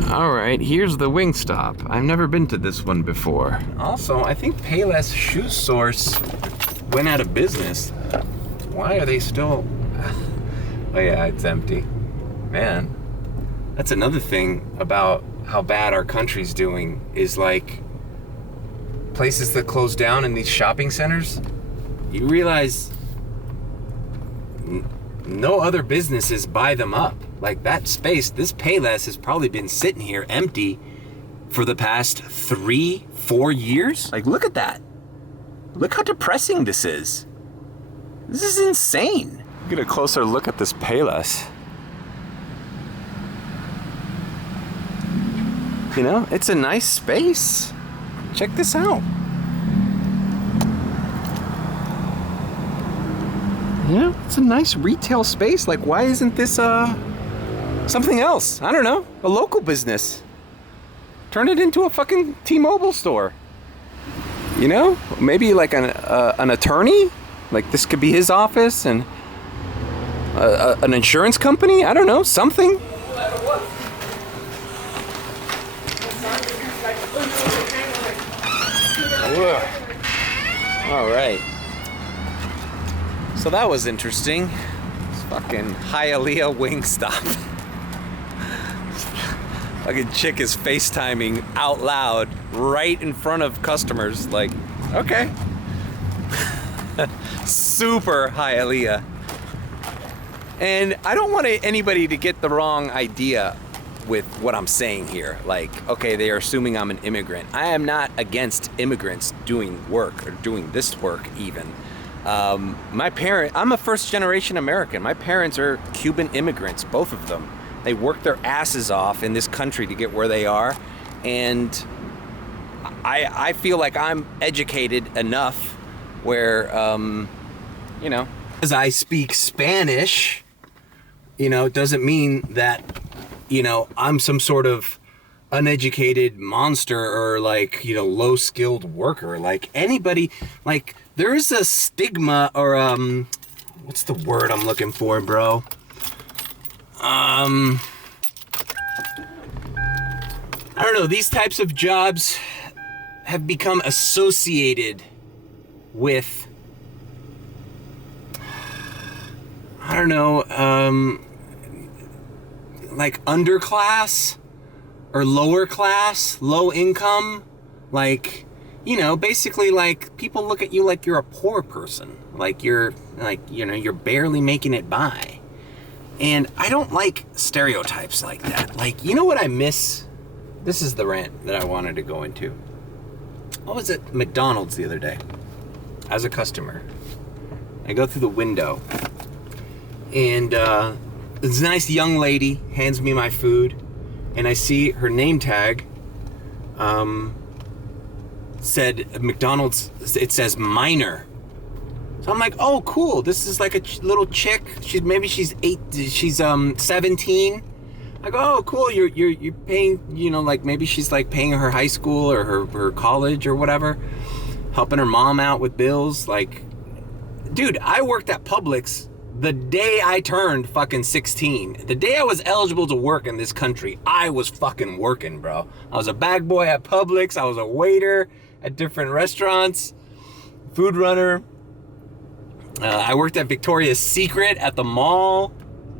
All right, here's the Wingstop. I've never been to this one before. Also, I think Payless Shoe Source went out of business. Why are they still... Oh yeah, it's empty. Man, that's another thing about how bad our country's doing, is like places that close down in these shopping centers. You realize no other businesses buy them up. Like, that space, this Payless has probably been sitting here empty for the past 3-4 years. Like, look at that. Look how depressing this is. This is insane. Get a closer look at this Payless. You know, it's a nice space. Check this out. Yeah, it's a nice retail space. Like, why isn't this something else? I don't know, a local business. Turn it into a fucking T-Mobile store. You know, maybe like an attorney. Like, this could be his office, and an insurance company. I don't know, something. All right. So that was interesting. It's fucking Hialeah Wingstop. Fucking chick is FaceTiming out loud right in front of customers. Like, okay. Super Hialeah. And I don't want anybody to get the wrong idea with what I'm saying here. Like, okay, they are assuming I'm an immigrant. I am not against immigrants doing work, or doing this work even. I'm a first generation American. My parents are Cuban immigrants, both of them. They worked their asses off in this country to get where they are. And I feel like I'm educated enough where, you know, as I speak Spanish, you know, it doesn't mean that, you know, I'm some sort of uneducated monster or, like, you know, low-skilled worker. Like, anybody, like, there is a stigma, or what's the word I'm looking for, bro? I don't know, these types of jobs have become associated with, I don't know, like underclass or lower class, low income. Like, you know, basically, like, people look at you like you're a poor person, like you're, like, you know, you're barely making it by. And I don't like stereotypes like that. Like, you know what I miss? This is the rant that I wanted to go into. I was at McDonald's the other day as a customer. I go through the window, and this nice young lady hands me my food, and I see her name tag said McDonald's, it says minor. So I'm like, oh, cool. This is like a little chick. She's 17. I go, oh, cool. You're paying, you know, like maybe she's like paying her high school or her college or whatever, helping her mom out with bills. Like, dude, I worked at Publix the day I turned fucking 16. The day I was eligible to work in this country, I was fucking working, bro. I was a bag boy at Publix. I was a waiter at different restaurants, food runner. I worked at Victoria's Secret at the mall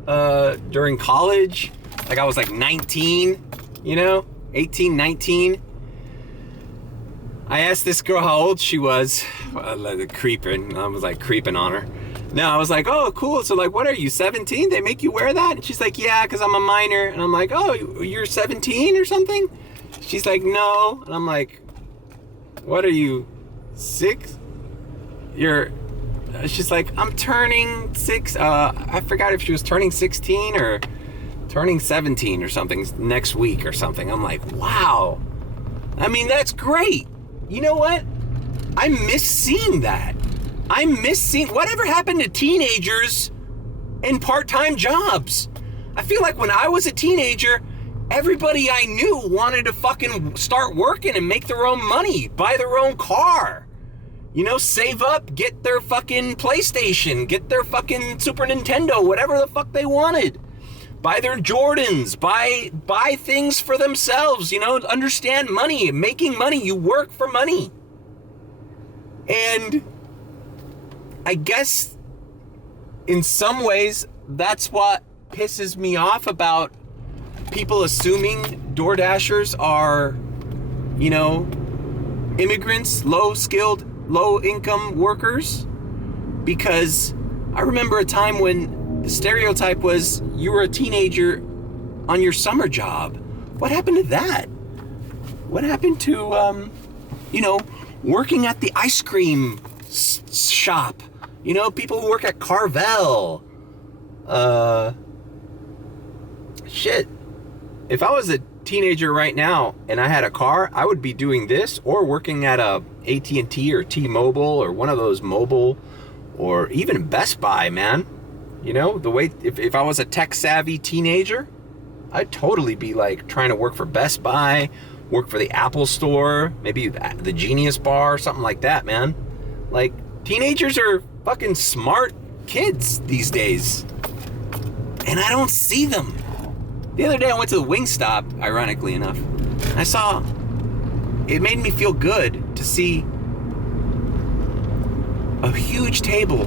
during college. Like I was like 19, you know, 18, 19. I asked this girl how old she was, creeping. I was like creeping on her. No, I was like, oh, cool. So like, what are you, 17? They make you wear that? And she's like, yeah, because I'm a minor. And I'm like, oh, you're 17 or something? She's like, no. And I'm like, what are you, 6? She's like, I'm turning 6. I forgot if she was turning 16 or turning 17 or something next week or something. I'm like, wow. I mean, that's great. You know what? I miss seeing that. I miss seeing whatever happened to teenagers and part-time jobs. I feel like when I was a teenager, everybody I knew wanted to fucking start working and make their own money, buy their own car. You know, save up, get their fucking PlayStation, get their fucking Super Nintendo, whatever the fuck they wanted. Buy their Jordans, buy things for themselves, you know, understand money, making money, you work for money. And I guess in some ways that's what pisses me off about people assuming DoorDashers are, you know, immigrants, low-skilled, low-income workers. Because I remember a time when the stereotype was you were a teenager on your summer job. What happened to that? What happened to, you know, working at the ice cream shop? You know, people who work at Carvel. Shit. If I was a teenager right now and I had a car, I would be doing this or working at a AT&T or T-Mobile or one of those mobile or even Best Buy, man. You know, the way, if I was a tech-savvy teenager, I'd totally be like trying to work for Best Buy, work for the Apple Store, maybe the Genius Bar, something like that, man. Like, teenagers are fucking smart kids these days. And I don't see them. The other day I went to the Wingstop, ironically enough. I saw, it made me feel good to see a huge table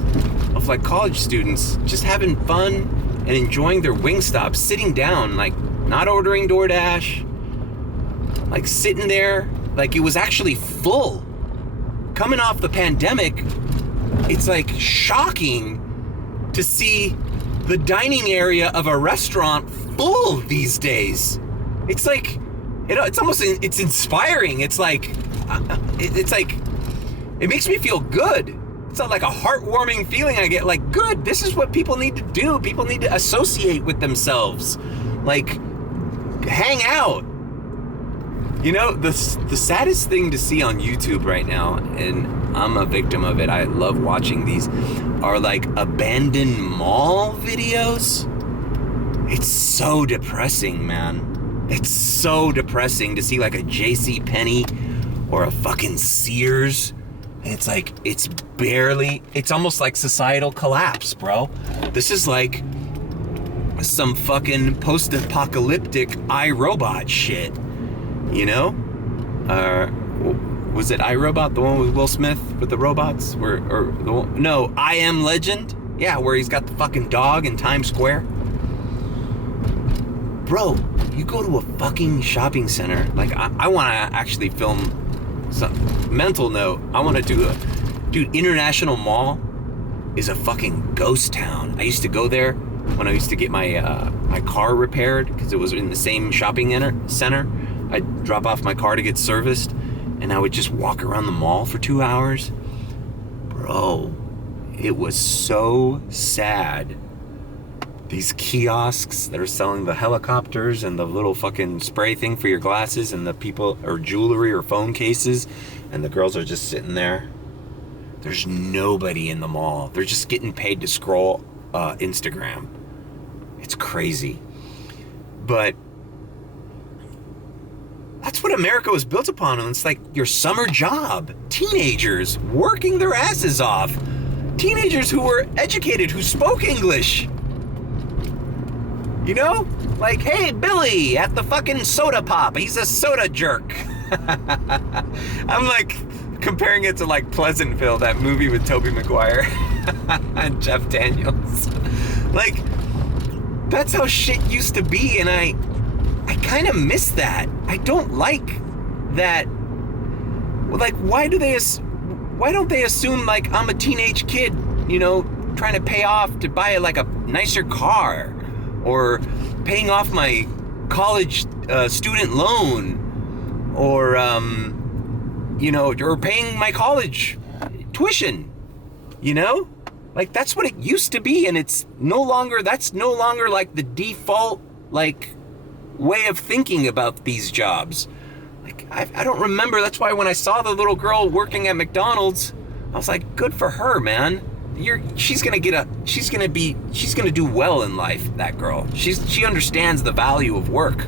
of like college students just having fun and enjoying their Wingstop, sitting down, like not ordering DoorDash, like sitting there, like it was actually full. Coming off the pandemic, it's like shocking to see the dining area of a restaurant full these days. It's like, it's almost, it's inspiring. It's like, it makes me feel good. It's not like a heartwarming feeling I get, like, good, this is what people need to do. People need to associate with themselves. Like, hang out. You know, the saddest thing to see on YouTube right now, and I'm a victim of it, I love watching these, are like abandoned mall videos. It's so depressing, man. It's so depressing to see like a JCPenney or a fucking Sears. And it's like, it's almost like societal collapse, bro. This is like some fucking post-apocalyptic iRobot shit. You know? Was it iRobot, the one with Will Smith with the robots? No, I Am Legend? Yeah, where he's got the fucking dog in Times Square. Bro, you go to a fucking shopping center. Like, I want to actually film some mental note. I want to do dude, International Mall is a fucking ghost town. I used to go there when I used to get my my car repaired because it was in the same shopping center. I'd drop off my car to get serviced, and I would just walk around the mall for 2 hours. Bro, it was so sad. These kiosks that are selling the helicopters and the little fucking spray thing for your glasses and the people, or jewelry or phone cases, and the girls are just sitting there. There's nobody in the mall. They're just getting paid to scroll Instagram. It's crazy. But that's what America was built upon. And it's like your summer job. Teenagers working their asses off. Teenagers who were educated, who spoke English. You know? Like, hey, Billy at the fucking soda pop. He's a soda jerk. I'm like comparing it to like Pleasantville, that movie with Tobey Maguire and Jeff Daniels. Like, that's how shit used to be, and I kind of miss that. I don't like that. Like, why don't they assume like I'm a teenage kid, you know, trying to pay off to buy like a nicer car, or paying off my college student loan, or you know, or paying my college tuition, you know? Like, that's what it used to be, and that's no longer like the default, like, way of thinking about these jobs. Like, I don't remember. That's why when I saw the little girl working at McDonald's, I was like, good for her, man. She's gonna do well in life, that girl. She understands the value of work.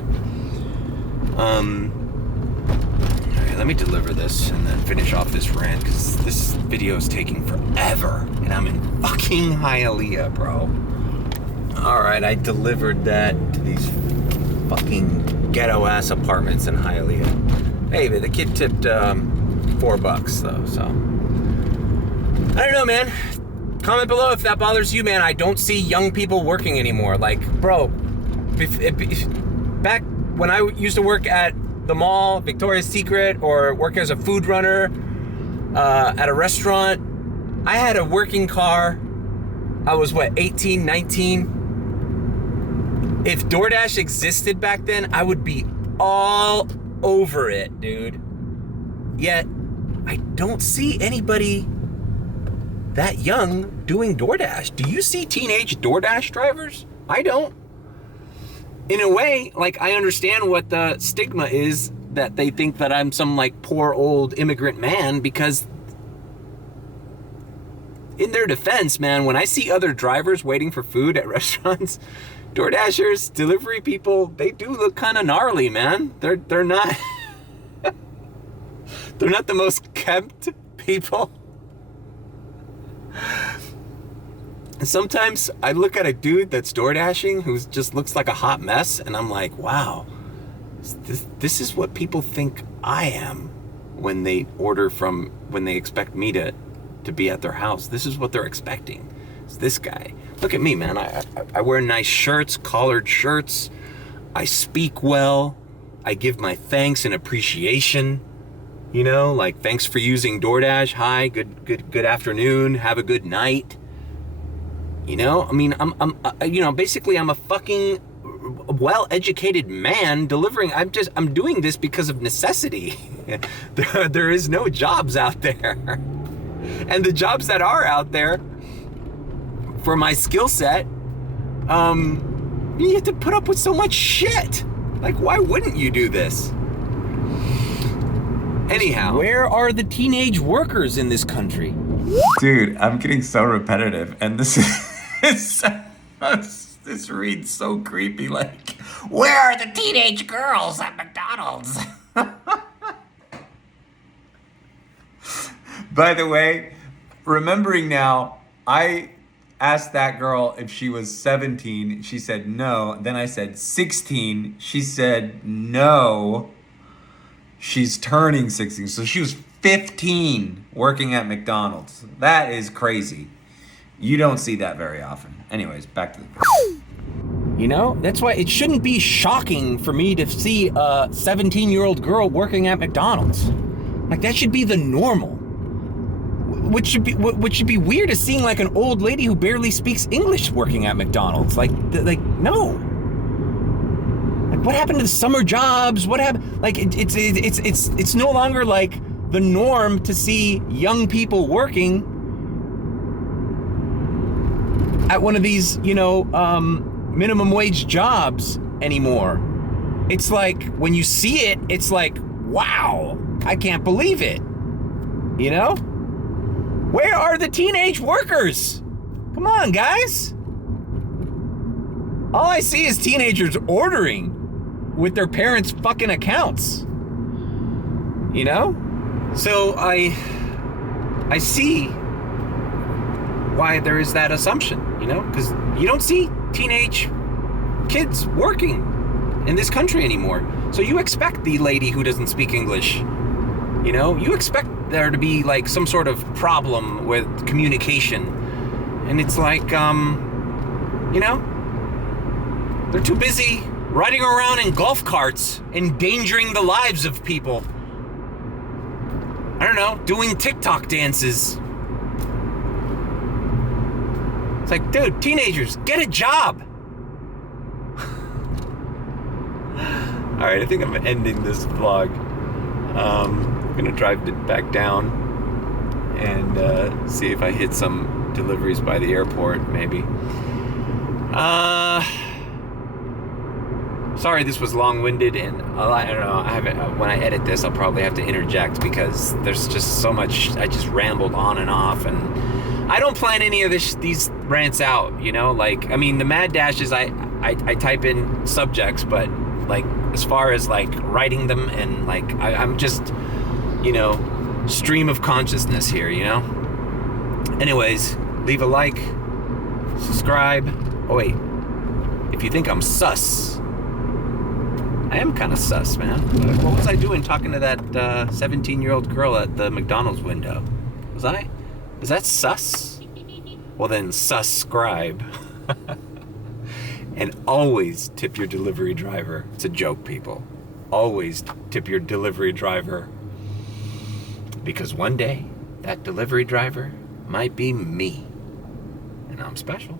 All right, let me deliver this and then finish off this rant, because this video is taking forever, and I'm in fucking Hialeah, bro. All right, I delivered that to these fucking ghetto-ass apartments in Hialeah. Hey, but the kid tipped $4 though, so I don't know, man. Comment below if that bothers you, man. I don't see young people working anymore. Like, bro, back when I used to work at the mall, Victoria's Secret, or work as a food runner at a restaurant, I had a working car. I was, 18, 19? If DoorDash existed back then, I would be all over it, dude. Yet, I don't see anybody that young doing DoorDash. Do you see teenage DoorDash drivers? I don't. In a way, like, I understand what the stigma is, that they think that I'm some, like, poor old immigrant man, because in their defense, man, when I see other drivers waiting for food at restaurants, DoorDashers, delivery people, they do look kind of gnarly, man. They're not they're not the most kept people. And sometimes I look at a dude that's DoorDashing who just looks like a hot mess, and I'm like, wow, this is what people think I am when they expect me to be at their house. This is what they're expecting. It's this guy. Look at me, man. I wear nice shirts, collared shirts. I speak well. I give my thanks and appreciation. You know, like, thanks for using DoorDash. Hi, good afternoon. Have a good night. You know, I mean, I'm basically I'm a fucking well-educated man delivering. I'm doing this because of necessity. There is no jobs out there. And the jobs that are out there for my skill set, you have to put up with so much shit. Like, why wouldn't you do this? Anyhow, where are the teenage workers in this country? Dude, I'm getting so repetitive, and this this reads so creepy. Like, Where are the teenage girls at McDonald's? by the way, remembering now, I asked that girl if she was 17. She said no. Then I said 16. She said no. She's turning 16. So she was 15 working at McDonald's. That is crazy. You don't see that very often. Anyways, back to the video. You know, that's why it shouldn't be shocking for me to see a 17-year-old girl working at McDonald's. Like, that should be the normal. What should be weird is seeing like an old lady who barely speaks English working at McDonald's. Like no. Like, what happened to the summer jobs? What happened? Like, it's no longer like the norm to see young people working at one of these, minimum wage jobs anymore. It's like, when you see it, it's like, wow, I can't believe it. You know? Where are the teenage workers? Come on, guys. All I see is teenagers ordering with their parents' fucking accounts. You know? So I see why there is that assumption, you know? Because you don't see teenage kids working in this country anymore. So you expect the lady who doesn't speak English, you know? You expect there to be like some sort of problem with communication. And it's like, you know, they're too busy riding around in golf carts, endangering the lives of people. I don't know, doing TikTok dances. It's like, dude, teenagers, get a job. All right, I think I'm ending this vlog. I'm gonna drive it back down and see if I hit some deliveries by the airport, maybe. Sorry this was long-winded, and I don't know, when I edit this I'll probably have to interject because there's just so much. I just rambled on and off, and I don't plan any of these rants out, you know? Like, I mean, the mad dashes, I type in subjects, but like as far as like writing them and like I'm just, you know, stream of consciousness here, you know? Anyways, leave a like, subscribe. Oh wait, if you think I'm sus, I am kind of sus, man. What was I doing talking to that 17-year-old girl at the McDonald's window? Was I? Is that sus? Well then, subscribe. And always tip your delivery driver. It's a joke, people. Always tip your delivery driver. Because one day, that delivery driver might be me. And I'm special.